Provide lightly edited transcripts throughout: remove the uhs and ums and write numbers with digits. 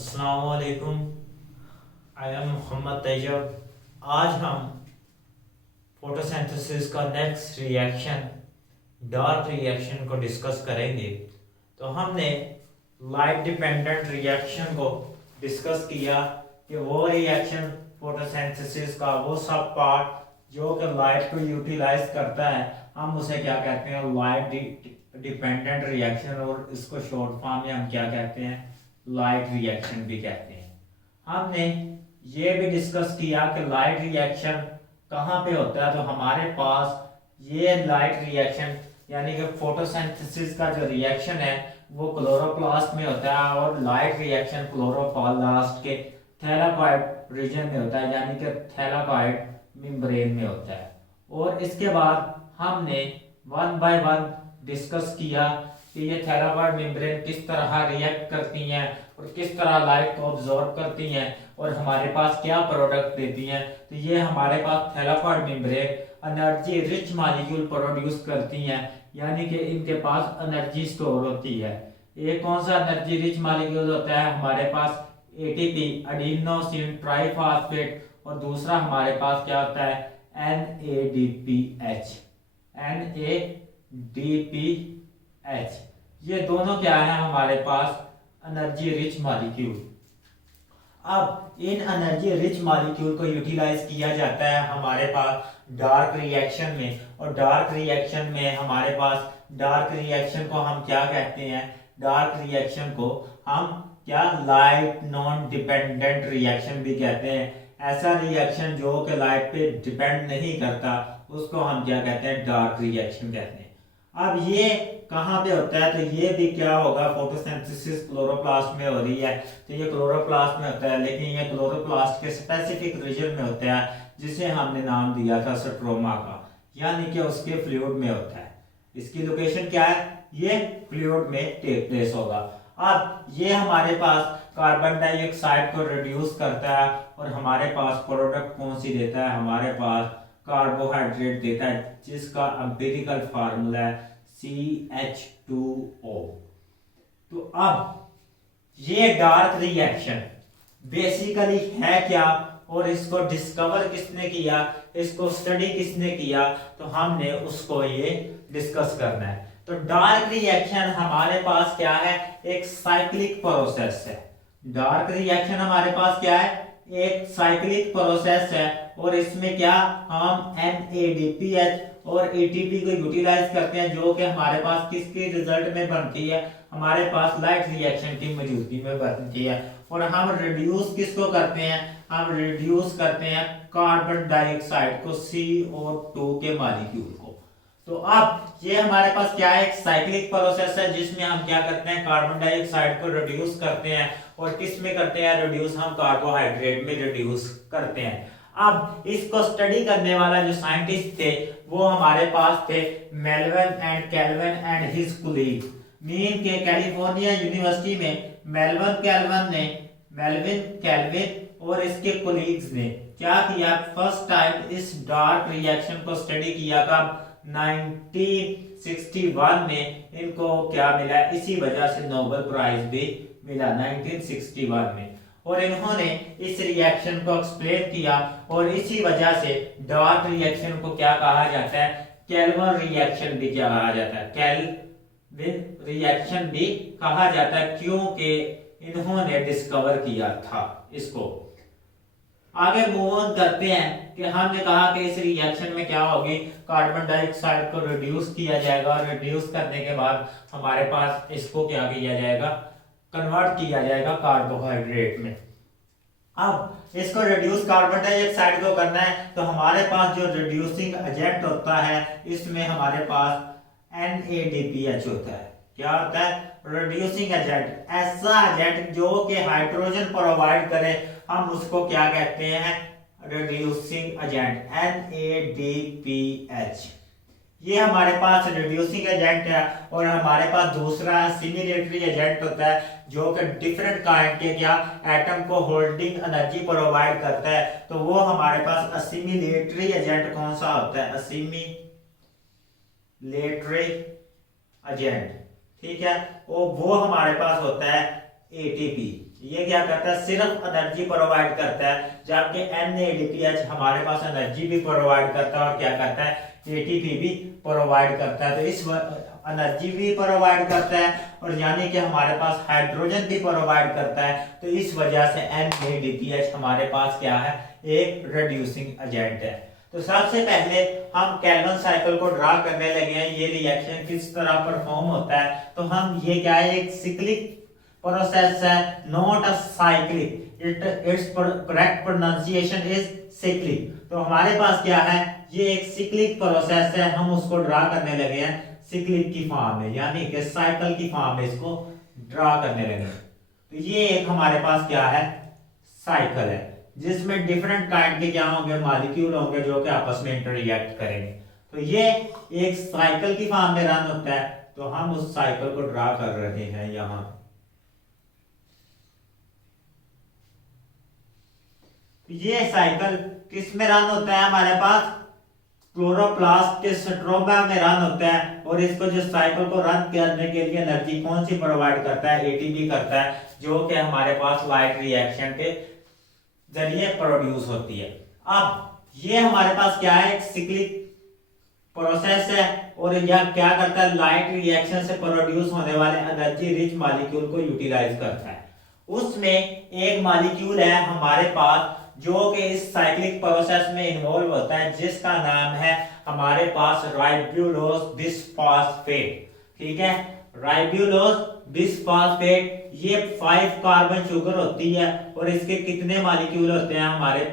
अस्सलामुअलैकुम। I am Mohammad Tayyab. आज हम फोटोसिंथेसिस का नेक्स्ट रिएक्शन डार्क रिएक्शन को डिस्कस करेंगे। तो हमने लाइट डिपेंडेंट रिएक्शन को डिस्कस किया कि वो रिएक्शन फोटोसिंथेसिस का वो सब पार्ट जो कि लाइट को यूटिलाइज करता है, हम उसे क्या कहते हैं, लाइट डिपेंडेंट रिएक्शन, और इसको शॉर्ट फॉर्म में हम क्या कहते हैं, लाइट रिएक्शन भी कहते हैं। हमने ये भी डिस्कस किया कि लाइट रिएक्शन कहाँ पे होता है। तो हमारे पास ये लाइट रिएक्शन यानी कि फोटोसिंथेसिस का जो रिएक्शन है वो क्लोरोप्लास्ट में होता है, और लाइट रिएक्शन क्लोरोप्लास्ट के थैलाकॉइड रीजन में होता है, यानी कि थैलाकॉइड मेम्ब्रेन में होता है। और इसके बाद हमने वन बाय वन डिस्कस किया कि ये थैलाकॉइड मेम्ब्रेन किस तरह रिएक्ट करती हैं और किस तरह लाइट को ऑब्जॉर्ब करती हैं और हमारे पास क्या प्रोडक्ट देती हैं। तो ये हमारे पास thylakoid membrane energy rich molecule produce करती हैं, यानी कि इनके पास एनर्जी स्टोर होती है। एक कौन सा एनर्जी रिच मॉलिक्यूल होता है हमारे पास, एटीपी एडिनोसिन ट्राइफॉस्फेट, और दूसरा हमारे पास क्या होता है, NADPH। ये दोनों क्या है हमारे पास, एनर्जी रिच मॉलिक्यूल। अब इन एनर्जी रिच मॉलिक्यूल को यूटिलाइज किया जाता है हमारे पास डार्क रिएक्शन में, और डार्क रिएक्शन में हमारे पास, डार्क रिएक्शन को हम क्या कहते हैं, डार्क रिएक्शन को हम क्या, लाइट नॉन डिपेंडेंट रिएक्शन भी कहते हैं। ऐसा रिएक्शन जो कि लाइट पे डिपेंड नहीं करता उसको हम क्या कहते हैं, डार्क रिएक्शन कहते हैं। अब ये कहाँ पे होता है, तो ये भी क्या होगा, फोटोसिंथेसिस क्लोरोप्लास्ट में हो रही है, तो ये क्लोरोप्लास्ट में होता है, लेकिन ये क्लोरोप्लास्ट के स्पेसिफिक रीजन में होता है जिसे हमने नाम दिया था स्ट्रोमा का, यानी कि उसके फ्लूइड में होता है। इसकी लोकेशन क्या है, ये फ्लूइड में टेक प्लेस होगा। अब ये हमारे पास कार्बन डाइऑक्साइड को रिड्यूस करता है, और हमारे पास प्रोडक्ट कौन सी देता है, हमारे पास कार्बोहाइड्रेट देता है, जिसका एम्पिरिकल फार्मूला है CH2O। तो अब ये डार्क रिएक्शन बेसिकली है क्या, और इसको डिस्कवर किसने किया, इसको स्टडी किसने किया, तो हमने उसको ये डिस्कस करना है। तो डार्क रिएक्शन हमारे पास क्या है, एक साइक्लिक प्रोसेस है। डार्क रिएक्शन हमारे पास क्या है, एक साइक्लिक प्रोसेस है, और इसमें क्या, हम NADPH और ATP को यूटिलाइज करते हैं, जो कि हमारे पास किसके रिजल्ट में बनती है, हमारे पास लाइट रिएक्शन की मौजूदगी में बनती है। और हम रिड्यूस किसको करते हैं, हम रिड्यूस करते हैं कार्बन डाइऑक्साइड को, CO2 के मॉलिक्यूल को। तो अब ये हमारे पास क्या है, एक साइक्लिक प्रोसेस है जिसमें हम क्या करते हैं, कार्बन डाइऑक्साइड को रिड्यूस करते हैं, और किस में करते हैं रिड्यूस, हम कार्बोहाइड्रेट में रिड्यूस करते हैं। अब इसको स्टडी करने वाला जो साइंटिस्ट थे वो हमारे पास थे Melvin and Calvin and his colleague. Mean के कैलिफोर्निया यूनिवर्सिटी में मेलविन कैल्विन और इसके कोलीग्स ने क्या किया, फर्स्ट टाइम इस डार्क रिएक्शन को स्टडी किया। कब, 1961 में इनको क्या मिला, इसी वजह से नोबेल प्राइज भी मिला 1961 में। और इन्होंने इस रिएक्शन को एक्सप्लेन किया, और इसी वजह से डार्क रिएक्शन को क्या कहा जाता है, कैल्विन रिएक्शन भी क्या कहा जाता है, कैल्विन रिएक्शन भी कहा जाता है, क्योंकि इन्होंने डिस्कवर किया था इसको। आगे मूव ऑन करते हैं कि हमने कहा कि इस रिएक्शन में क्या होगी, कार्बन डाइऑक्साइड को रिड्यूस किया जाएगा, और रिड्यूस करने के बाद हमारे पास इसको क्या किया जाएगा, कन्वर्ट किया जाएगा कार्बोहाइड्रेट में। अब इसको रिड्यूस कार्बन डाइऑक्साइड को करना है, तो हमारे पास जो रिड्यूसिंग एजेंट होता है इसमें हमारे पास NADPH होता है। क्या होता है, रिड्यूसिंग एजेंट, ऐसा एजेंट जो कि हाइड्रोजन प्रोवाइड करे, हम उसको क्या कहते हैं, रिड्यूसिंग एजेंट, NADPH। ये हमारे पास रिड्यूसिंग एजेंट है। और हमारे पास दूसरा सिमिलेटरी एजेंट होता है जो कि डिफरेंट काइंड के क्या, एटम को होल्डिंग एनर्जी प्रोवाइड करता है। तो वो हमारे पास असिमिलेटरी एजेंट कौन सा होता है, असिमिलेटरी एजेंट, ठीक है, वो हमारे पास होता है ATP। ये क्या करता है, सिर्फ एनर्जी प्रोवाइड करता है, जबकि NADPH हमारे पास एनर्जी भी प्रोवाइड करता है और क्या करता है, ATP भी प्रोवाइड करता है। तो इस एनर्जी भी प्रोवाइड करता है और यानी कि हमारे पास हाइड्रोजन भी प्रोवाइड करता है। तो इस वजह से NADPH हमारे पास क्या है, एक रिड्यूसिंग एजेंट है। तो सबसे पहले हम केल्विन साइकिल को ड्रा करने लगे हैं, ये रिएक्शन किस तरह परफॉर्म होता है। तो हम ये क्या है, एक सिक्लिक प्रोसेस है, not a cyclic, it's correct pronunciation is cyclic. तो हमारे पास क्या है, ये एक सिक्लिक प्रोसेस है, हम उसको ड्रा करने लगे हैं सिक्लिक की फॉर्म में, यानी कि साइकिल की फॉर्म में इसको ड्रा करने लगे। तो ये एक हमारे पास क्या है, साइकिल है, जिसमें डिफरेंट काइंड के क्या होंगे, मॉलिक्यूल होंगे जो कि आपस में इंटररिएक्ट करेंगे। तो ये एक साइकिल की फॉर्म में रन होता है। तो हम उस साइकिल को ड्रा कर रहे हैं यहां। ये साइकिल किस में रन होता है, हमारे पास क्लोरोप्लास्ट के स्ट्रोमा में रन होता है। और इसको जो साइकिल को रन करने के लिए एनर्जी कौन सी प्रोवाइड करता है, ATP करता है, जो कि हमारे पास लाइट रिएक्शन के जरिए प्रोड्यूस होती है। अब ये हमारे पास क्या है, एक सिक्लिक प्रोसेस है और यह क्या करता है, लाइट रिएक्शन से प्रोड्यूस होने वाले एनर्जी रिच मॉलिक्यूल को यूटिलाइज करता है। उसमें एक मॉलिक्यूल है हमारे पास जो कि इस साइक्लिक प्रोसेस में इन्वॉल्व होता है, जिसका नाम है हमारे पास राइबोलोज बिसफॉस्फेट। ठीक है, राइबोलोज बिसफॉस्फेट, ये 5 कार्बन शुगर होती है और इसके कितने मॉलिक्यूल होते हैं हमारे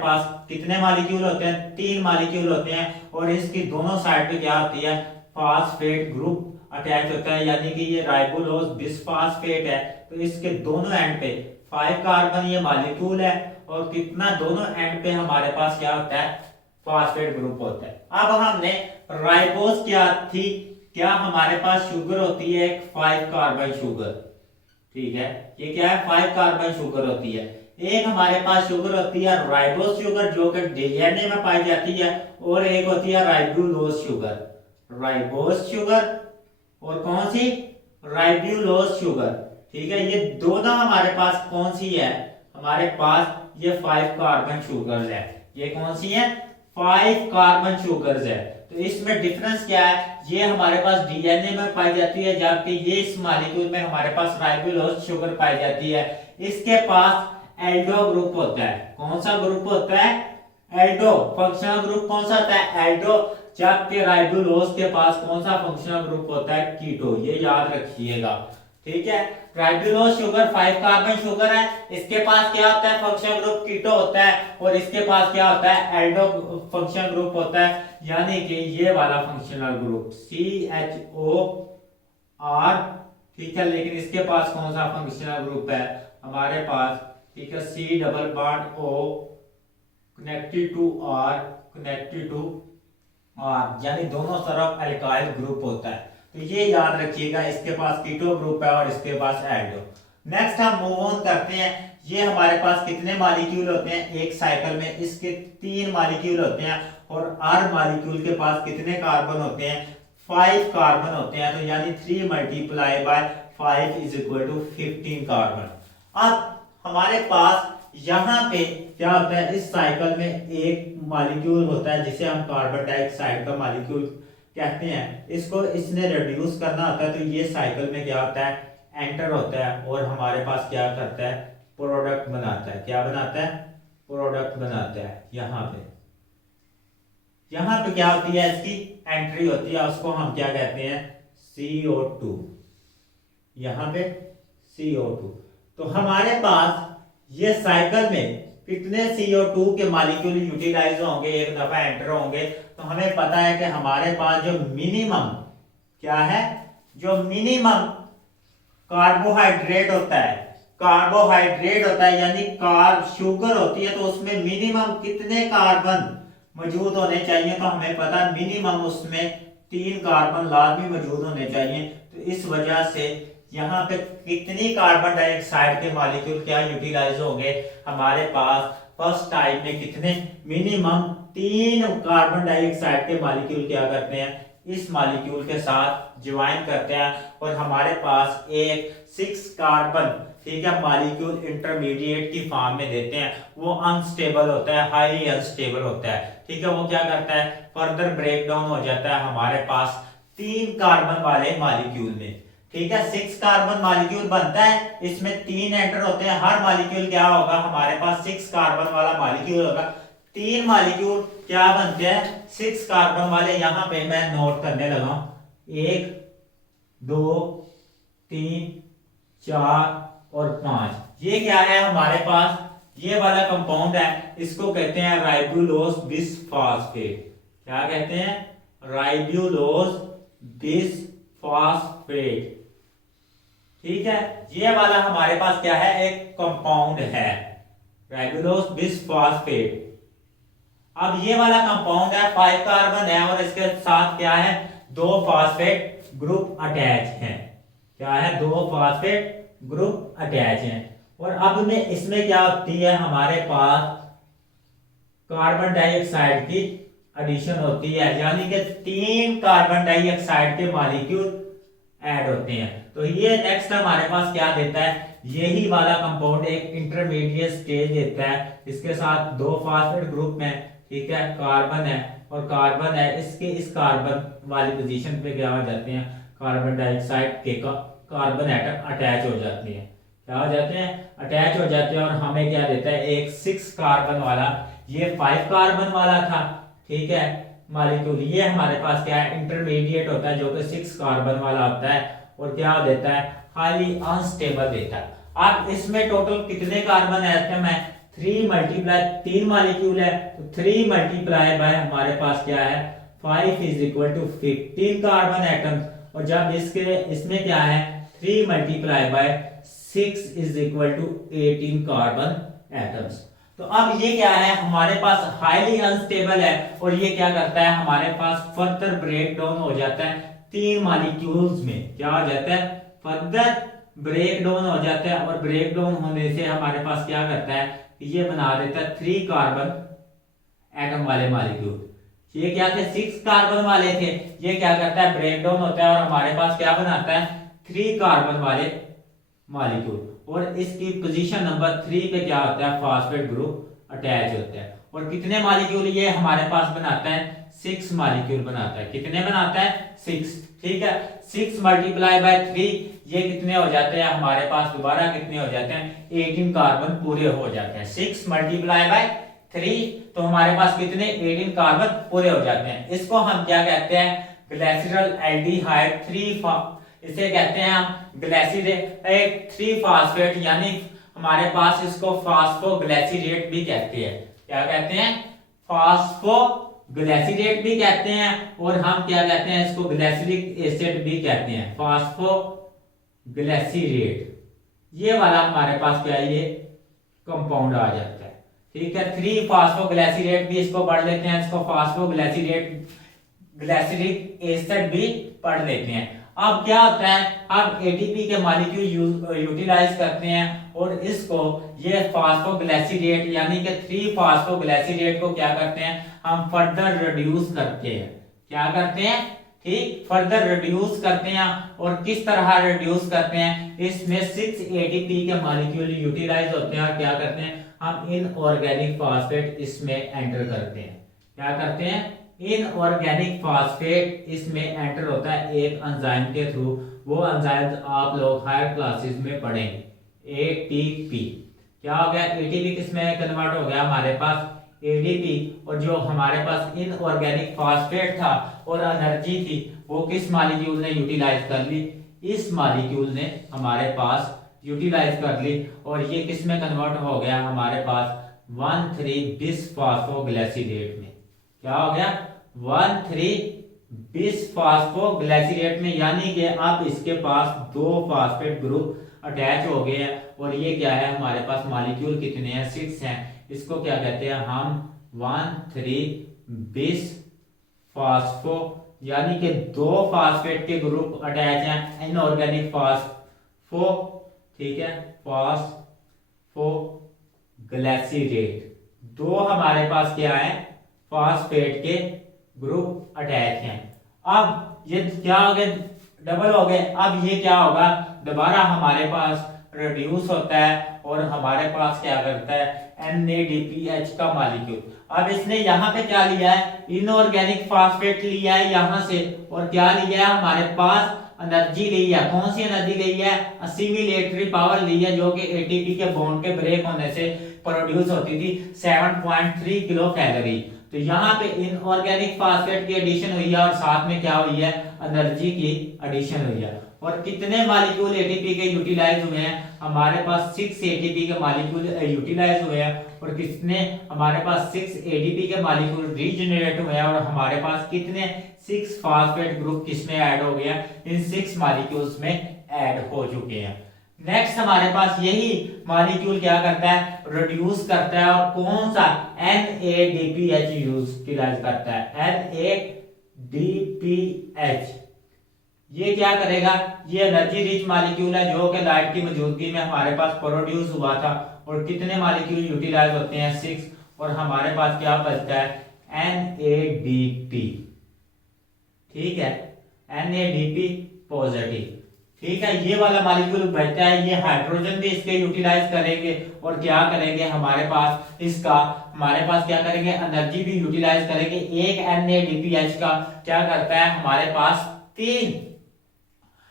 पास कितने मॉलिक्यूल होते हैं, 3 मॉलिक्यूल होते हैं। और इसकी दोनों साइड पे क्या होती है, फॉस्फेट ग्रुप अटैच होता है, यानी कि ये राइबोलोज बिसफॉस्फेट है। तो इसके दोनों एंड पे 5 कार्बन ये मॉलिक्यूल है और कितना, दोनों एंड पे हमारे पास क्या होता है, फॉस्फेट ग्रुप होता है। अब हमने राइबोज क्या थी, क्या हमारे पास शुगर होती है एक 5 कार्बन शुगर। ठीक है, ये क्या है, 5 कार्बन शुगर होती है। एक हमारे पास शुगर होती है राइबोज शुगर जो कि DNA में पाई जाती है, और एक होती है राइबोलोज शुगर, राइबोज शुगर और कौन सी, राइबोलोज शुगर। ठीक है, ये दोनों हमारे पास कौन सी है, हमारे पास ये 5 कार्बन शुगर्स है। ये कौन सी है, 5 कार्बन शुगर्स है। तो इसमें डिफरेंस क्या है, ये हमारे पास DNA में पाई जाती है, जबकि ये इस मॉलिक्यूल में हमारे पास राइबोलोज शुगर पाई जाती है। इसके पास एल्डो ग्रुप होता है। कौन सा ग्रुप होता है, एल्डो। फंक्शनल ग्रुप कौन सा होता है, एल्डो। जबकि राइबोलोज के पास कौन सा फंक्शनल ग्रुप होता है, कीटो। ये याद रखिएगा। ठीक है, राइबोलोज शुगर 5 कार्बन शुगर है, इसके पास क्या होता है, फंक्शनल ग्रुप कीटो होता है, और इसके पास क्या होता है, एल्डो फंक्शनल ग्रुप होता है, यानी कि ये वाला फंक्शनल ग्रुप CHOR। ठीक है, लेकिन इसके पास कौन सा फंक्शनल ग्रुप है हमारे पास, ठीक है, C double bond O connected to R, connected to R, यानी दोनों तरफ अल्काइल ग्रुप होता है। तो ये याद रखिएगा, इसके पास कीटो ग्रुप है और इसके पास एल्डो। नेक्स्ट हम मूव ऑन करते हैं। ये हमारे पास कितने मॉलिक्यूल होते हैं एक साइकिल में, इसके 3 मॉलिक्यूल होते हैं, और हर मॉलिक्यूल के पास कितने कार्बन होते हैं, 5 कार्बन होते हैं। तो यानी 3 multiply by 5 is equal to 15 carbon. अब हमारे पास यहाँ पे क्या होता है, इस साइकिल में एक मॉलिक्यूल होता है जिसे हम कार्बन डाइऑक्साइड का मॉलिक्यूल कहते हैं। इसको इसने रिड्यूस करना होता है। तो ये साइकिल में क्या होता है, एंटर होता है और हमारे पास क्या करता है, प्रोडक्ट बनाता है। क्या बनाता है, प्रोडक्ट बनाता है। यहाँ पे क्या होती है, इसकी एंट्री होती है, उसको हम क्या कहते हैं, CO2। यहाँ पे CO2। तो हमारे पास ये साइकिल में कितने CO2 के मॉलिक्यूल यूटिलाइज होंगे, एक दफा एंटर होंगे। तो हमें पता है कि हमारे पास जो मिनिमम क्या है, जो मिनिमम कार्बोहाइड्रेट होता है, यानी कार्ब शुगर होती है, तो उसमें मिनिमम कितने कार्बन मौजूद होने चाहिए। तो हमें पता है मिनिमम उसमें 3 कार्बन लाजमी मौजूद होने चाहिए। तो इस वजह से यहाँ पे कितनी कार्बन डाइऑक्साइड के मॉलिक्यूल क्या यूटिलाइज होंगे, हमारे पास फर्स्ट टाइप में कितने, मिनिमम 3 कार्बन डाइऑक्साइड के मॉलिक्यूल क्या करते हैं, इस मॉलिक्यूल के साथ ज्वाइन करते हैं, और हमारे पास एक 6 कार्बन ठीक है, मॉलिक्यूल इंटरमीडिएट की फॉर्म में देते हैं, वो अनस्टेबल होता है, हाईली अनस्टेबल होता है। ठीक है, वो क्या करता है, फर्दर ब्रेक डाउन हो जाता है हमारे पास 3 कार्बन वाले मॉलिक्यूल में। ठीक है, 6 कार्बन मॉलिक्यूल बनता है, इसमें 3 एंटर होते हैं, हर मॉलिक्यूल क्या होगा, हमारे पास 6 कार्बन वाला मॉलिक्यूल होगा। 3 मॉलिक्यूल क्या बनते हैं, 6 कार्बन वाले। यहां पे मैं नोट करने लगा हूं, 1 2 3 4 और 5। ये क्या है हमारे पास, ये वाला कंपाउंड है, इसको कहते हैं राइबुलोज बिसफॉस्फेट। क्या कहते हैं, राइबुलोज बिसफॉस्फेट। ठीक है, ये वाला हमारे पास क्या है, एक कंपाउंड है, राइबुलोज बिसफॉस्फेट। अब ये वाला कंपाउंड है, 5 कार्बन है और इसके साथ क्या है, 2 फॉस्फेट ग्रुप अटैच है। क्या है, 2 फॉस्फेट ग्रुप अटैच है। और अब में इसमें क्या होती है, हमारे पास कार्बन डाइऑक्साइड की एडिशन होती है, यानी कि 3 कार्बन डाइऑक्साइड के मॉलिक्यूल ऐड होते हैं। तो ये नेक्स्ट हमारे पास क्या देता है, यही वाला कंपाउंड एक इंटरमीडिएट स्टेज देता है, इसके साथ 2 फॉस्फेट ग्रुप में, ठीक है, कार्बन है और कार्बन है, इसके इस कार्बन वाली पोजीशन पे क्या हो जाते हैं, कार्बन डाइऑक्साइड के कार्बन एटम अटैच हो जाते हैं। क्या हो जाते हैं, अटैच हो जाते हैं। और हमें क्या देता है, एक 6 कार्बन वाला, ये 5 कार्बन वाला था, ठीक है, मॉलिक्यूल, ये हमारे पास क्या है, इंटरमीडिएट होता है जो कि 6 कार्बन वाला होता है और क्या देता है, हाईली अनस्टेबल देता है। अब इसमें टोटल कितने कार्बन एटम है, 3 मल्टीप्लाई 3 मॉलिक्यूल है, तो 3 मल्टीप्लाई बाय हमारे पास क्या है, 5 is equal to 15 carbon atom. और जब इसमें क्या है, 3 multiply by 6 is equal to 18 carbon atoms. तो अब ये क्या है, हमारे पास हाईली अनस्टेबल है और ये क्या करता है, हमारे पास फर्दर ब्रेक डाउन हो जाता है 3 मॉलिक्यूल्स में। क्या हो जाता है, फर्दर ब्रेक डाउन हो जाता है। और ब्रेक डाउन होने से हमारे पास क्या करता है, ये बना देता है 3 कार्बन एटम वाले मॉलिक्यूल। ये क्या थे, 6 कार्बन वाले थे, ये क्या करता है, ब्रेक डाउन होता है और हमारे पास क्या बनाता है, 3 कार्बन वाले मॉलिक्यूल। और इसकी पोजीशन नंबर 3 पे क्या होता है, फॉस्फेट ग्रुप अटैच होता है। और कितने मॉलिक्यूल ये हमारे पास बनाता है, 6 मॉलिक्यूल बनाता है। कितने बनाता है, 6। ठीक है, 6 मल्टीप्लाई बाय 3, ये कितने हो जाते हैं हमारे पास, दोबारा कितने हो जाते हैं, 18 कार्बन पूरे हो जाते हैं। 6 मल्टीप्लाई बाय 3, तो हमारे पास कितने, 18 कार्बन पूरे हो जाते हैं। इसको हम क्या कहते हैं, ग्लिसरॉल एल्डिहाइड 3, इसे कहते हैं हम ग्लिसरेट 3 फॉस्फेट, यानी हमारे पास इसको फॉस्फोग्लिसरेट भी कहते हैं। क्या कहते हैं, फॉस्फोग्लिसरेट भी कहते हैं। और हम क्या कहते हैं, इसको ग्लिसरिक एसिड भी कहते हैं, फॉस्फोग्लिसरेट। ये वाला हमारे पास क्या है, ये कंपाउंड आ जाता है। ठीक है, 3 फॉस्फोग्लिसरेट भी इसको पढ़ लेते हैं, इसको फॉस्फोग्लिसरेट ग्लिसरिक एसिड भी पढ़ लेते हैं। अब क्या होता है, अब एटीपी के मॉलिक्यूल यूटिलाइज करते हैं और इसको ये फॉस्फोग्लिसरेट यानी कि 3 फॉस्फोग्लिसरेट को क्या करते हैं, हम फर्दर रिड्यूस करते हैं। क्या करते हैं, ठीक, फर्दर रिड्यूस करते हैं। और किस तरह रिड्यूस करते हैं, इसमें 6 एटीपी के मॉलिक्यूल यूटिलाइज होते हैं और क्या करते हैं, हम इनऑर्गेनिक फॉस्फेट इसमें एंटर करते हैं। क्या करते हैं, इनऑर्गेनिक फॉस्फेट इसमें एंटर होता है एक एंजाइम के थ्रू। वो एंजाइम आप लोग हायर क्लासेस में पढ़ेंगे, एटीपी। क्या हो गया, एटीपी किसमें कन्वर्ट हो गया, हमारे पास एडीपी। और जो हमारे पास इनऑर्गेनिक फॉस्फेट था और एनर्जी थी, वो किस मॉलिक्यूल ने यूटिलाइज कर ली, इस मॉलिक्यूल ने हमारे पास यूटिलाइज कर ली। और ये किसमें कन्वर्ट हो गया, हमारे पास 1,3 बिसफॉस्फोग्लिसरेट में। क्या हो गया, 1,3 बिसफॉस्फोग्लिसरेट में, यानी कि अब इसके पास 2 फॉस्फेट ग्रुप अटैच हो गए हैं। और ये क्या है, हमारे पास मॉलिक्यूल कितने हैं, 6 हैं। इसको क्या कहते हैं हम, 1,3 बिसफॉस्फो, यानी कि 2 फॉस्फेट के ग्रुप अटैच हैं, इनऑर्गेनिक फॉस्फो, ठीक है, फॉस्फोग्लिसरेट। 2 हमारे पास क्या है, फॉस्फेट के ग्रुप अटैच हैं। अब ये क्या हो गए, डबल हो गए। अब ये क्या होगा, दोबारा हमारे पास रिड्यूस होता है और हमारे पास क्या करता है NADPH का मॉलिक्यूल। अब इसने यहाँ पे क्या लिया है, इनऑर्गेनिक फास्फेट लिया है यहाँ से, और क्या लिया है हमारे पास एनर्जी ली है। कौन सी एनर्जी ली है, असिमिलेटरी पावर ली है, जो कि एटीपी के बॉन्ड के ब्रेक होने से प्रोड्यूस होती थी 7.3 किलो कैलोरी। तो यहाँ पे इनऑर्गेनिक फास्फेट की एडिशन हुई है और साथ में क्या हुई है, एनर्जी की एडिशन हुई है। और कितने मॉलिक्यूल एटीपी के यूटिलाइज हुए हैं, हमारे पास 6 एटीपी के मॉलिक्यूल यूटिलाइज हुए हैं, और कितने हमारे पास 6 एटीपी के मॉलिक्यूल रीजनरेट हुए हैं, और हमारे पास कितने 6 फास्फेट ग्रुप किसमें ऐड हो गया, इन 6 मॉलिक्यूल्स में ऐड हो चुके हैं। नेक्स्ट हमारे पास यही मॉलिक्यूल क्या करता है, रिड्यूस करता है, और कौन सा NADPH यूटिलाइज करता है, NADPH। ये क्या करेगा, ये एनर्जी रिच मॉलिक्यूल है जो कि लाइट की मौजूदगी में हमारे पास प्रोड्यूस हुआ था, और कितने मॉलिक्यूल यूटिलाइज होते हैं 6, और हमारे पास क्या बचता है NADP। ठीक है, NADP पॉजिटिव। ठीक है, ये वाला मॉलिक्यूल बचता है, ये हाइड्रोजन भी इसके यूटिलाइज करेंगे, और क्या करेंगे हमारे पास इसका, हमारे पास क्या करेंगे एनर्जी भी यूटिलाइज करेंगे। एक NADPH का क्या करता है, हमारे पास 3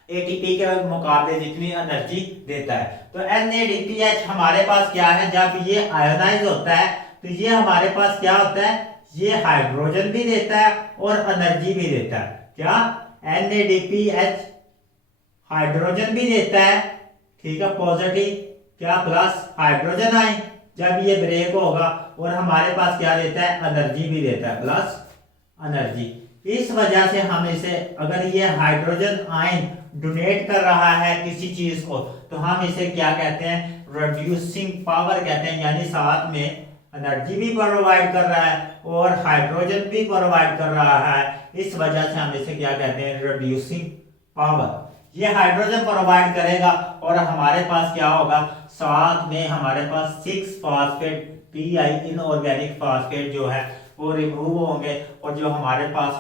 एटीपी के मुकाबले जितनी एनर्जी देता है। तो NADPH हमारे पास क्या है, जब ये आयोनाइज होता है तो ये हमारे पास क्या होता है, ये हाइड्रोजन भी देता है और एनर्जी भी देता है। क्या, NADPH हाइड्रोजन भी देता है, ठीक है, पॉजिटिव, क्या प्लस हाइड्रोजन आए जब ये ब्रेक होगा, और हमारे पास क्या देता है, एनर्जी भी देता है, प्लस एनर्जी। इस वजह से हम इसे, अगर ये हाइड्रोजन आयन डोनेट कर रहा है किसी चीज को, तो हम इसे क्या कहते हैं, रिड्यूसिंग पावर कहते हैं, यानी साथ में एनर्जी भी प्रोवाइड कर रहा है और हाइड्रोजन भी प्रोवाइड कर रहा है। इस वजह से हम इसे क्या कहते हैं, रिड्यूसिंग पावर। ये हाइड्रोजन प्रोवाइड करेगा, और हमारे पास क्या होगा, साथ में हमारे पास 6 फास्फेट PI इनऑर्गेनिक फास्फेट जो है वो रिमूव होंगे, और जो हमारे पास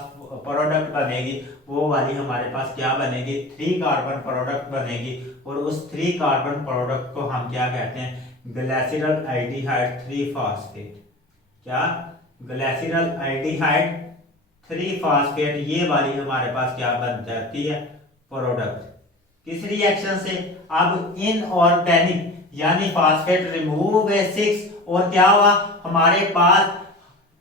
प्रोडक्ट बनेगी वो वाली हमारे पास क्या बनेगी, 3 कार्बन प्रोडक्ट बनेगी, और उस 3 कार्बन प्रोडक्ट को हम क्या कहते हैं, ग्लिसरल एल्डिहाइड 3 फास्फेट। क्या, ग्लिसरल एल्डिहाइड 3 फास्फेट, ये वाली हमारे पास क्या बन जाती है, प्रोडक्ट। किस रिएक्शन से, अब इनऑर्गेनिक यानी फास्फेट रिमूव हुए 6, और क्या हुआ हमारे पास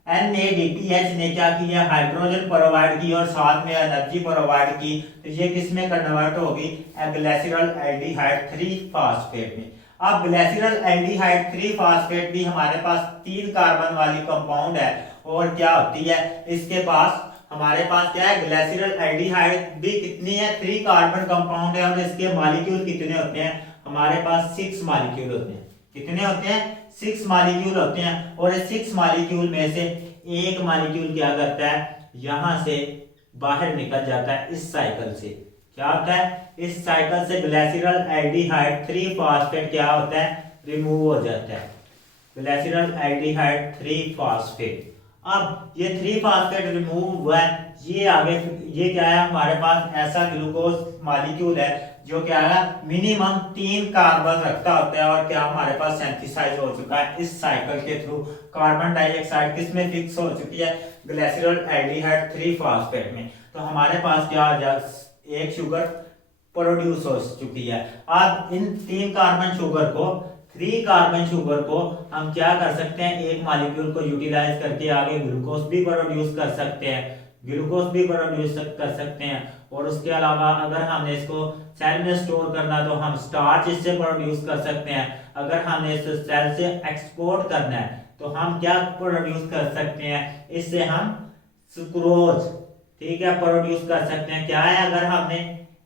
NADPH ने क्या किया, हाइड्रोजन प्रोवाइड की और साथ में एनर्जी प्रोवाइड की, तो ये किस में कन्वर्ट होगी, ग्लिसरल एल्डिहाइड 3 फास्फेट में। अब ग्लिसरल एल्डिहाइड 3 फास्फेट भी हमारे पास 3 कार्बन वाली कंपाउंड है, और क्या होती है इसके पास, हमारे पास क्या है, ग्लिसरल एल्डिहाइड भी कितनी है, 3 कार्बन कंपाउंड है, और इसके मॉलिक्यूल कितने होते हैं, हमारे पास 6 मॉलिक्यूल होते हैं। कितने होते हैं, 6 मॉलिक्यूल होते हैं, और इस 6 मॉलिक्यूल में से एक मॉलिक्यूल क्या करता है, यहां से बाहर निकल जाता है इस साइकिल से। क्या होता है, इस साइकिल से ग्लिसरल एल्डिहाइड 3 फास्फेट क्या होता है, रिमूव हो जाता है, ग्लिसरल एल्डिहाइड 3 फास्फेट। अब ये 3 फास्फेट रिमूव हुआ है, ये आगे ये क्या है, हमारे पास ऐसा ग्लूकोज मॉलिक्यूल है जो क्या है, मिनिमम 3 कार्बन रखता होता है, और क्या हमारे पास सिंथेसाइज हो चुका है इस साइकिल के थ्रू। कार्बन डाइऑक्साइड किसमें फिक्स हो चुकी है, ग्लिसरल एल्डिहाइड 3 फास्फेट में। तो हमारे पास क्या हो जाए, एक शुगर प्रोड्यूस हो चुकी है। अब इन 3 कार्बन शुगर को, 3 कार्बन शुगर को हम क्या कर सकते हैं, एक मॉलिक्यूल को यूटिलाइज करके आगे ग्लूकोज भी प्रोड्यूस कर सकते हैं, ग्लूकोज भी प्रोड्यूस कर सकते हैं। और उसके अलावा अगर हमने इसको सेल में स्टोर करना तो हम स्टार्च इससे प्रोड्यूस कर सकते हैं। अगर हमने इसे सेल से एक्सपोर्ट करना है तो हम क्या प्रोड्यूस कर सकते हैं, इससे हम सुक्रोज, ठीक है, प्रोड्यूस कर सकते हैं। क्या है, अगर हमने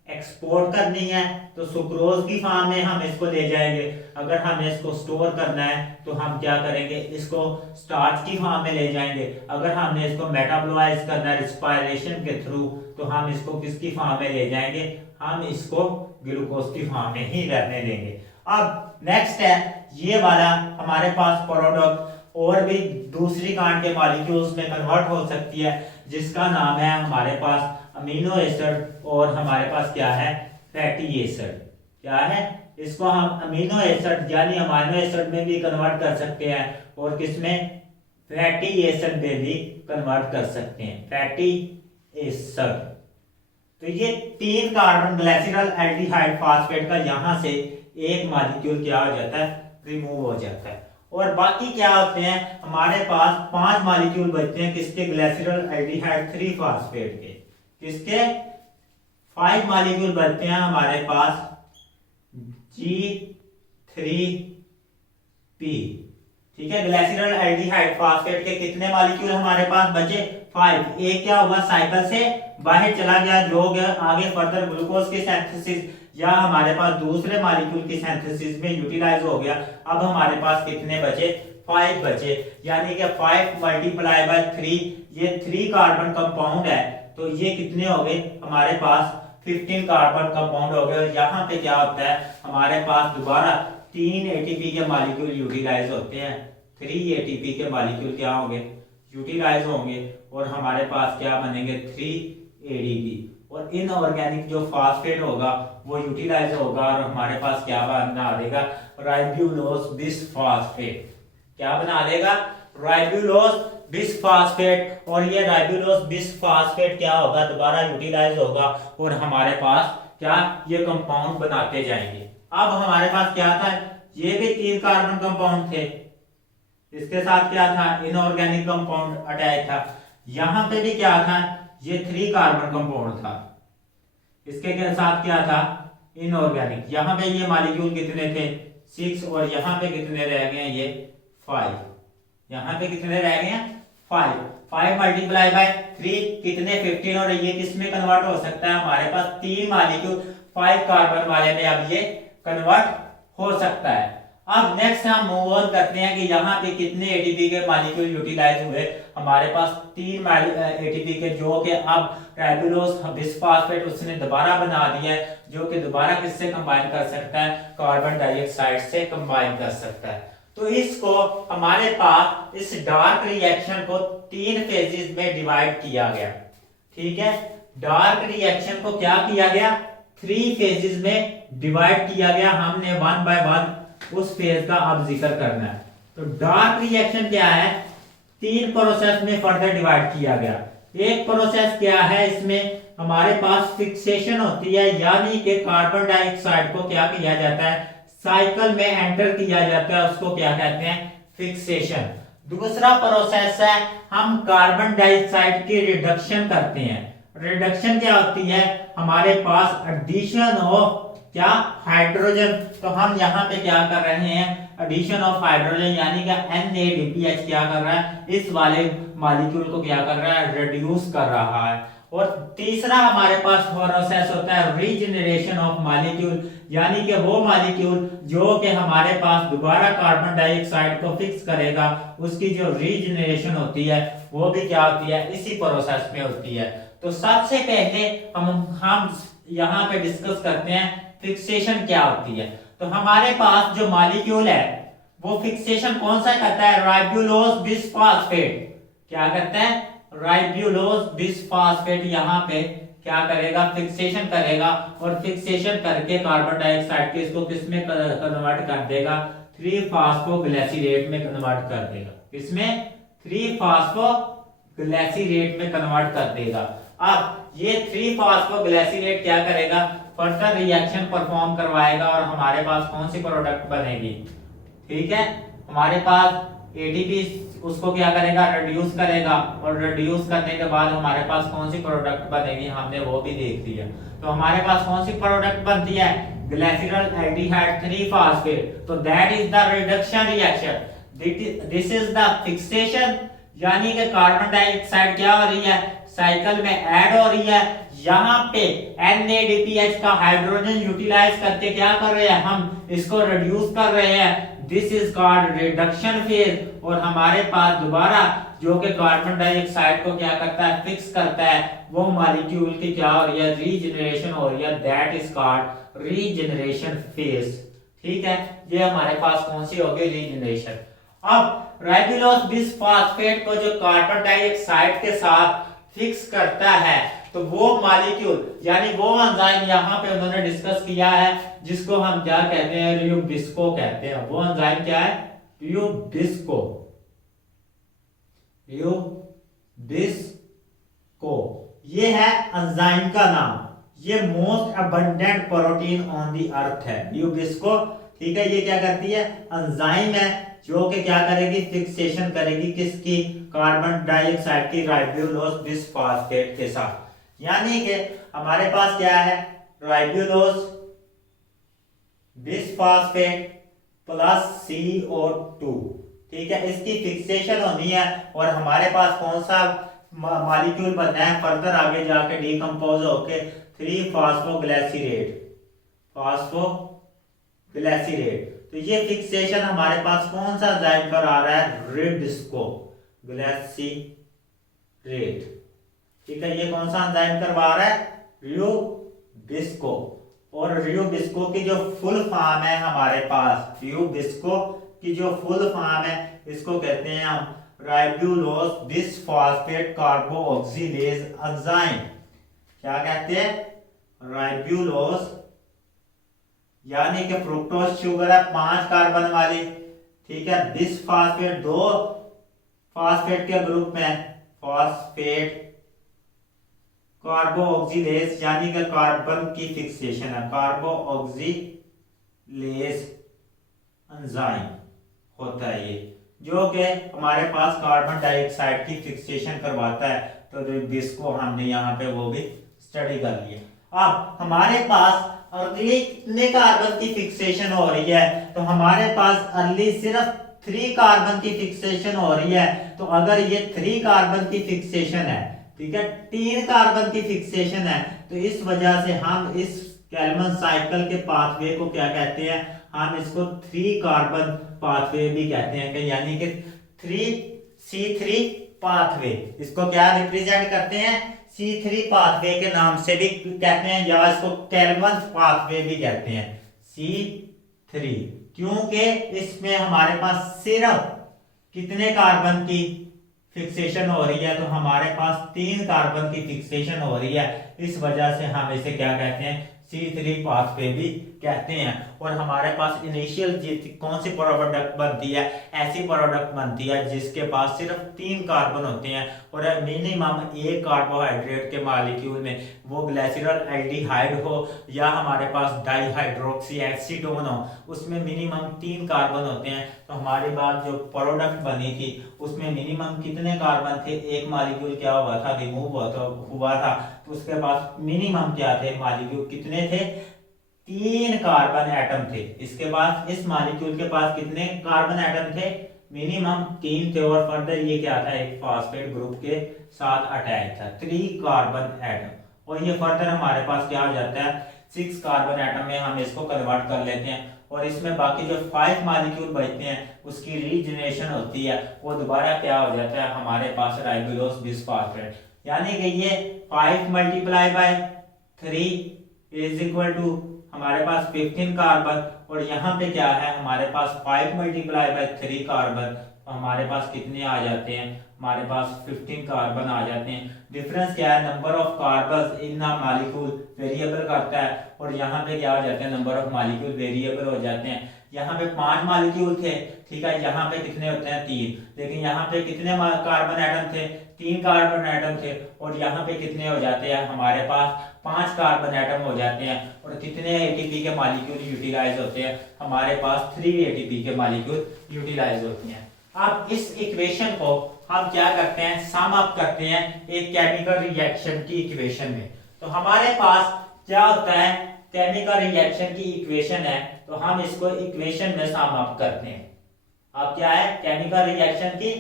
एक्सपोर्ट करनी है तो सुक्रोज की फॉर्म में हम इसको ले जाएंगे। अगर हमें इसको स्टोर करना है तो हम क्या करेंगे, इसको स्टार्च की फॉर्म में ले जाएंगे। अगर हमने इसको मेटाबोलाइज करना है रिस्पायरेशन के थ्रू तो हम इसको किसकी फॉर्म में ले जाएंगे, हम इसको ग्लूकोज की फॉर्म में ही रहने देंगे। अब नेक्स्ट है ये वाला, हमारे पास प्रोडक्ट और भी दूसरी कांड के मॉलिक्यूल्स में कन्वर्ट हो सकती है, जिसका नाम है हमारे पास अमीनो एसिड, और हमारे पास क्या है, फैटी एसिड। क्या है, इसको हम अमीनो एसिड यानी अमाइनो एसिड में भी कन्वर्ट कर सकते हैं और किसमें फैटी एसिड में भी कन्वर्ट कर सकते हैं, फैटी एसिड। तो ये 3 कार्बन ग्लाइसिरल एल्डिहाइड फास्फेट का यहां से एक मॉलिक्यूल क्या हो जाता है, रिमूव हो जाता है। और बाकी क्या होते हैं, हमारे पास 5 मॉलिक्यूल बचते हैं किसके, ग्लाइसिरल एल्डिहाइड 3 फास्फेट के, किसके 5 मॉलिक्यूल बचते हैं हमारे पास G3P, ठीक है। ग्लाइसिरल एल्डिहाइड फास्फेट के कितने मॉलिक्यूल हमारे पास बचे, 5। एक क्या हुआ, साइकिल से बाहर चला गया, जो आगे फर्दर ग्लूकोज की सिंथेसिस या हमारे पास दूसरे मॉलिक्यूल की सिंथेसिस में यूटिलाइज हो गया। अब हमारे पास कितने बचे, 5 बचे, यानी कि 5 मल्टीप्लाई बाय 3, ये 3 कार्बन कंपाउंड है, तो ये कितने हो गए हमारे पास 15 कार्बन कंपाउंड हो गए। और यहाँ पे क्या होता है, हमारे पास दोबारा 3 एटीपी के मॉलिक्यूल यूटिलाइज होते हैं, 3 एटीपी के मॉलिक्यूल क्या होंगे, यूटिलाइज होंगे, और हमारे पास क्या बनेंगे 3 एडीपी। और इनऑर्गेनिक जो फास्फेट होगा वो यूटिलाइज होगा और हमारे पास क्या बना देगा, राइबोलोज बिसफॉस्फेट। क्या बना देगा, राइबोलोज बिसफॉस्फेट। और ये राइबोलोज बिसफॉस्फेट क्या होगा, दोबारा यूटिलाइज होगा और हमारे पास क्या, ये कंपाउंड बनाते जाएंगे। अब हमारे पास क्या था, ये भी 3 कार्बन कंपाउंड थे, इसके साथ क्या था, इनऑर्गेनिक कंपाउंड अटैच था। यहां पे भी क्या था, ये 3 कार्बन कंपाउंड था, इसके साथ क्या था, इनऑर्गेनिक। यहां पे ये मॉलिक्यूल कितने थे, 6, और यहां पे कितने रह गए, ये 5। यहां पे कितने रह गए, 5 मल्टीप्लाई बाय 3 कितने, 15। और ये किस में कन्वर्ट हो सकता है, हमारे पास 3 मॉलिक्यूल 5 कार्बन वाले में अब ये कन्वर्ट हो सकता है। अब नेक्स्ट हम मूव ऑन करते हैं कि यहाँ पे कितने एटीपी के मॉलिक्यूल यूटिलाइज हुए, हमारे पास 3 एटीपी के, जो कि अब राइबोलोज बिसफॉस्फेट उसने दोबारा बना दिया है, जो कि दोबारा किससे कंबाइन कर सकता है, कार्बन डाइऑक्साइड से कंबाइन कर सकता है। तो इसको हमारे पास इस डार्क रिएक्शन को 3 फेजेस में डिवाइड किया गया, ठीक है। डार्क रिएक्शन को क्या किया गया, 3 फेजेस में डिवाइड किया गया। हमने 1 बाय 1 उस फेज का अब जिक्र करना है। तो डार्क रिएक्शन क्या है, 3 प्रोसेस में फर्दर डिवाइड किया गया। एक प्रोसेस क्या है, इसमें हमारे पास फिक्सेशन होती है, यानी कि कार्बन डाइऑक्साइड को क्या किया जाता है, साइकिल में एंटर किया जाता है, उसको क्या कहते हैं, फिक्सेशन। दूसरा प्रोसेस है, हम कार्बन डाइऑक्साइड की रिडक्शन करते हैं। रिडक्शन क्या होती है, हमारे पास एडिशन ऑफ क्या, हाइड्रोजन। तो हम यहाँ पे क्या कर रहे हैं, एडिशन ऑफ हाइड्रोजन, यानी कि NADPH क्या कर रहा है, इस वाले मॉलिक्यूल को क्या कर रहा है, रिड्यूस कर रहा है। और तीसरा हमारे पास प्रोसेस होता है रीजनरेशन ऑफ मॉलिक्यूल, यानी कि वो मॉलिक्यूल जो कि हमारे पास दोबारा कार्बन डाइऑक्साइड को फिक्स करेगा, उसकी जो रीजनरेशन होती है वो भी क्या होती है, इसी प्रोसेस में होती है। तो सबसे पहले हम यहाँ पे डिस्कस करते हैं फिक्सेशन क्या होती है। तो हमारे पास जो मॉलिक्यूल है वो फिक्सेशन कौन सा करता है, राइबोलोज बिसफॉस्फेट। क्या करता है, राइबोलोज बिसफॉस्फेट यहाँ पे क्या करेगा, फिक्सेशन करेगा, और फिक्सेशन करके कार्बन डाइऑक्साइड के इसको किस में कन्वर्ट कर देगा, 3-फॉस्फोग्लिसरेट में कन्वर्ट कर देगा। किसमें, 3-फॉस्फोग्लिसरेट में कन्वर्ट कर देगा। अब ये 3-फॉस्फोग्लिसरेट क्या करेगा, फर्दर रिएक्शन परफॉर्म करवाएगा और हमारे पास कौन सी प्रोडक्ट बनेगी, ठीक है। हमारे पास एटीपी उसको क्या करेगा, रिड्यूस करेगा, और रिड्यूस करने के बाद हमारे पास कौन सी प्रोडक्ट बनेगी, हमने वो भी देख लिया। तो हमारे पास कौन सी प्रोडक्ट बनती है, ग्लाइसिरल एल्डिहाइड 3 फास्फेट। तो that is the reduction reaction, this is the fixation, यानी कि कार्बन डाइऑक्साइड क्या हो रही है, साइकिल में ऐड हो रही है। यहाँ पे NADPH का हाइड्रोजन यूटिलाइज करके क्या कर रहे हैं, हम इसको रिड्यूस कर रहे हैं, this is called reduction phase. और हमारे पास दोबारा जो कि कार्बन डाइऑक्साइड को क्या करता है, फिक्स करता है, वो मॉलिक्यूल की क्या हो रही है, रीजनरेशन हो रही है, that is called regeneration phase, ठीक है। ये हमारे पास कौन सी होगी, रीजनरेशन। अब राइबोलोज बिसफॉस्फेट को जो कार्बन डाइऑक्साइड के साथ फिक्स करता है, तो वो मॉलिक्यूल यानी वो एंजाइम यहाँ पे उन्होंने डिस्कस किया है जिसको हम क्या कहते हैं, रियोबिस्को कहते हैं। वो एंजाइम क्या है, रियोबिस्को। रियोबिस्को ये है एंजाइम का नाम। ये most abundant protein on the earth है रियोबिस्को। ठीक है, ये क्या करती है, एंजाइम है जो कि क्या करेगी, फिक्सेशन करेगी किसकी, कार्बन डाइऑक्साइड की राइबोलोज बिसफॉस्फेट के साथ। यानी कि हमारे पास क्या है, राइबोलोज बिसफॉस्फेट प्लस CO2। ठीक है, इसकी फिक्सेशन होनी है और हमारे पास कौन सा मॉलिक्यूल बनना है, फर्दर आगे जाके डिकम्पोज होके 3-फॉस्फोग्लिसरेट, फॉस्फोग्लिसरेट। तो ये फिक्सेशन हमारे पास कौन सा एंजाइम पर आ रहा है, रियोबिस्को ग्लिसरेट। ठीक है, ये कौन सा एंजाइम करवा रहा है, रियोबिस्को। और रियोबिस्को की जो फुल फॉर्म है हमारे पास, रियोबिस्को की जो फुल फॉर्म है इसको कहते हैं हम राइबोलोज बिसफॉस्फेट कार्बोक्सिलेज एंजाइम। क्या कहते हैं, राइबोलोज यानी कि फ्रुक्टोज शुगर है 5 कार्बन वाली। ठीक है, बिसफॉस्फेट 2 फॉस्फेट के ग्रुप में, फॉस्फेट कार्बोक्सिलेज यानी कि कार्बन की फिक्सेशन है, कार्बोक्सिलेज एंजाइम होता है ये, जो कि हमारे पास कार्बन डाइऑक्साइड की फिक्सेशन करवाता है। तो जिसको हमने यहाँ पे वो भी स्टडी कर लिया। अब हमारे पास अर्ली कितने कार्बन की फिक्सेशन हो रही है, तो हमारे पास अर्ली सिर्फ 3 कार्बन की फिक्सेशन हो रही है। तो अगर ये 3 कार्बन की फिक्सेशन है, ठीक है, 3 कार्बन की फिक्सेशन है, तो इस वजह से हम इस कैल्मन साइकिल के पाथवे को क्या कहते हैं, हम इसको 3 कार्बन पाथवे भी कहते हैं। यानी कि 3C3 पाथवे, इसको क्या रिप्रेजेंट करते हैं, C3 पाथवे के नाम से भी कहते हैं, या इसको कैल्मन पाथवे भी कहते हैं, C3, क्योंकि इसमें हमारे पास सिर्फ कितने कार्बन की फिक्सेशन हो रही है, तो हमारे पास 3 कार्बन की फिक्सेशन हो रही है। इस वजह से हम इसे क्या कहते हैं, C3 पाथवे भी कहते हैं। और हमारे पास इनिशियल कौन सी प्रोडक्ट बनती है, ऐसी प्रोडक्ट बनती है जिसके पास सिर्फ 3 कार्बन होते हैं और मिनिमम 1 कार्बोहाइड्रेट के मॉलिक्यूल में, वो ग्लिसरॉल एल्डिहाइड हो या हमारे पास डाइहाइड्रोक्सी एसीटोन हो, उसमें मिनिमम 3 कार्बन होते हैं। तो हमारी बात जो प्रोडक्ट बनी थी उसमें मिनिमम कितने कार्बन थे, एक मॉलिक्यूल क्या हुआ था, रिमूव हुआ था, तो उसके पास मिनिमम क्या थे, मॉलिक्यूल कितने थे, 3 कार्बन एटम थे। इसके बाद इस मॉलिक्यूल के पास कितने कार्बन एटम थे, मिनिमम 3 थे। और फर्दर ये क्या था, एक फॉस्फेट ग्रुप के साथ अटैच था, 3 कार्बन एटम। और ये फर्दर हमारे पास क्या हो जाता है, 6 कार्बन एटम में हम इसको कन्वर्ट कर लेते हैं। और इसमें बाकी जो 5 मॉलिक्यूल बचते हैं उसकी रीजनरेशन होती है, वो दोबारा क्या हो जाता है, हमारे पास राइबोलोज बिसफॉस्फेट। यानी कि ये 5 × 3 इज इक्वल टू हमारे पास 15 कार्बन, और यहाँ पे क्या है, हमारे पास 5 × 3 कार्बन, तो हमारे पास कितने आ जाते हैं, हमारे पास 15 कार्बन आ जाते हैं। डिफरेंस क्या है, number of carbon in a molecule variable करता है, और यहाँ पे क्या हो जाते हैं, नंबर ऑफ मॉलिक्यूल वेरिएबल हो जाते हैं। यहाँ पे 5 मॉलिक्यूल थे, ठीक है, यहाँ पे कितने होते हैं, 3, लेकिन यहाँ पे कितने कार्बन एटम थे, 3 कार्बन एटम थे, और यहाँ पे कितने हो जाते हैं, हमारे पास 5 कार्बन एटम हो जाते हैं। और कितने एटीपी के मॉलिक्यूल यूटिलाइज होते हैं, हमारे पास 3 एटीपी के मॉलिक्यूल यूटिलाइज होते हैं। अब इस इक्वेशन को हम क्या करते हैं, सम अप करते हैं एक केमिकल रिएक्शन की इक्वेशन में। तो हमारे पास क्या होता है, केमिकल रिएक्शन की इक्वेशन है, तो हम इसको इक्वेशन में सम अप करते हैं। अब क्या है, केमिकल रिएक्शन की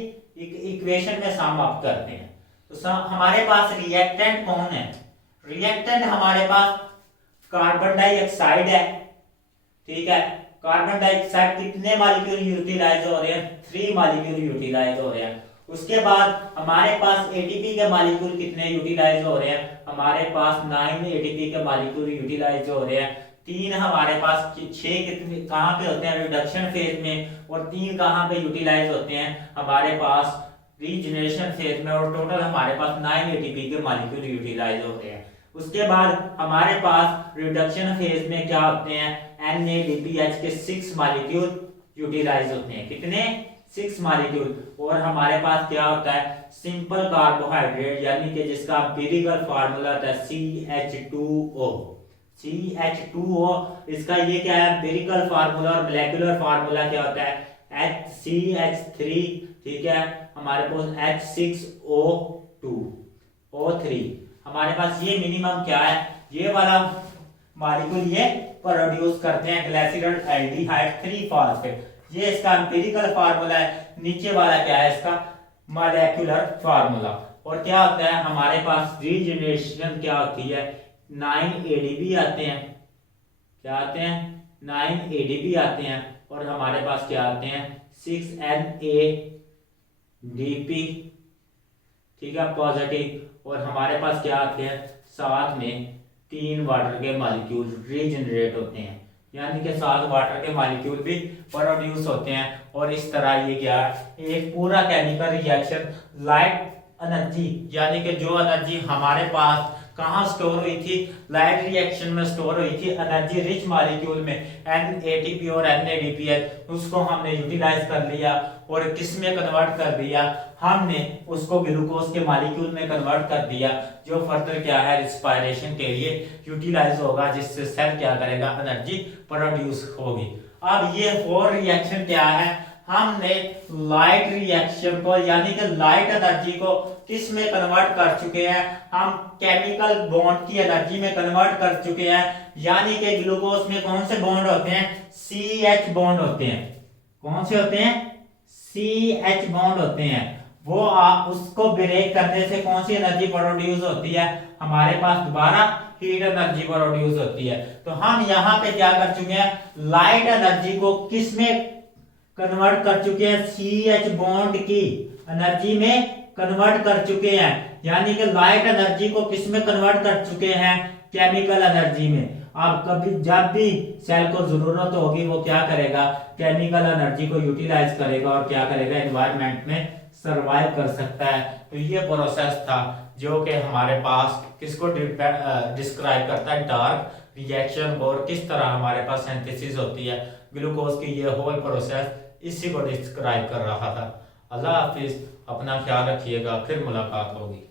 इक्वेशन में सम अप करते हैं। तो हमारे पास रिएक्टेंट कौन है, रिएक्टेंट हमारे पास कार्बन डाइऑक्साइड है, ठीक है, कार्बन डाइऑक्साइड कितने मॉलिक्यूल यूटिलाइज हो रहे हैं, 3 मॉलिक्यूल यूटिलाइज हो रहे हैं। उसके बाद हमारे पास एटीपी के मॉलिक्यूल कितने यूटिलाइज हो रहे हैं, हमारे पास 9 एटीपी के मॉलिक्यूल यूटिलाइज हो रहे हैं। 3 हमारे पास 6 कितने कहाँ पे होते हैं, रिडक्शन फेज में, और 3 कहाँ पे यूटिलाइज होते हैं, हमारे पास रीजनरेशन फेज में, और टोटल हमारे पास 9 एटीपी के मॉलिक्यूल यूटिलाइज होते हैं। उसके बाद हमारे पास रिडक्शन फेज में क्या होते हैं, NADPH के 6 मॉलिक्यूल यूटिलाइज होते हैं। कितने? 6 मॉलिक्यूल। और हमारे पास क्या होता है, सिंपल कार्बोहाइड्रेट, यानी कि जिसका एम्पिरिकल फार्मूला होता है CH2O। CH2O, इसका ये क्या है, एम्पिरिकल फार्मूला, और मोलेकुलर फार्मूला क्या होता है, CH3, ठीक है, हमारे पास H6O2 O3। हमारे पास ये मिनिमम क्या है, ये वाला मॉलिक्यूल ये प्रोड्यूस करते हैं ग्लिसरॉल एल्डिहाइड 3 फॉस्फेट। ये इसका एम्पिरिकल फार्मूला है। नीचे वाला क्या है, इसका मॉलिक्यूलर फार्मूला। और क्या होता है, हमारे पास रीजनरेशन क्या होती है, 9 ADP आते हैं। क्या आते हैं? 9 ADP आते हैं। और हमारे पास क्या आते हैं, 6 NADP, ठीक है, पॉजिटिव। और हमारे पास क्या आते हैं, साथ में 3 वाटर के मॉलिक्यूल रीजनरेट होते हैं, यानी कि 7 वाटर के मॉलिक्यूल भी प्रोड्यूस होते हैं। और इस तरह ये क्या है, एक पूरा केमिकल रिएक्शन लाइट एनर्जी, यानी कि जो एनर्जी हमारे पास कहाँ स्टोर हुई थी, लाइट रिएक्शन में स्टोर हुई थी, एनर्जी रिच मॉलिक्यूल में NADP और NADPH, उसको हमने यूटिलाइज कर लिया और किस में कन्वर्ट कर दिया, हमने उसको ग्लूकोज के मॉलिक्यूल में कन्वर्ट कर दिया, जो फर्दर क्या है, रिस्पायरेशन के लिए यूटिलाइज होगा, जिससे सेल क्या करेगा, एनर्जी प्रोड्यूस होगी। अब ये 4 रिएक्शन क्या है, हमने लाइट रिएक्शन को, यानी कि लाइट एनर्जी को किस में कन्वर्ट कर चुके हैं, हम केमिकल बॉन्ड की एनर्जी में कन्वर्ट कर चुके हैं। यानी कि ग्लूकोज में कौन से बॉन्ड होते हैं, CH बॉन्ड होते हैं। कौन से होते हैं? CH बॉन्ड होते हैं। वो उसको ब्रेक करने से कौन सी एनर्जी प्रोड्यूस होती है, हमारे पास दोबारा हीट एनर्जी प्रोड्यूस होती है। तो हम यहाँ पे क्या कर चुके हैं, लाइट एनर्जी को किस में कन्वर्ट कर चुके हैं, CH बॉन्ड की एनर्जी में कन्वर्ट कर चुके हैं। यानी कि लाइट एनर्जी को किस में कन्वर्ट कर चुके हैं, केमिकल एनर्जी में। अब कभी जब भी सेल को जरूरत होगी, वो क्या करेगा, केमिकल एनर्जी को यूटिलाइज करेगा और क्या करेगा, एनवायरनमेंट में सरवाइव कर सकता है। तो ये प्रोसेस था जो कि हमारे पास किसको डिस्क्राइब करता है, डार्क रिएक्शन, और किस तरह हमारे पास सिंथेसिस होती है ग्लूकोज की, ये होल प्रोसेस इसी को डिस्क्राइब कर रहा था। अल्लाह हाफिज, अपना ख्याल रखिएगा, फिर मुलाकात होगी।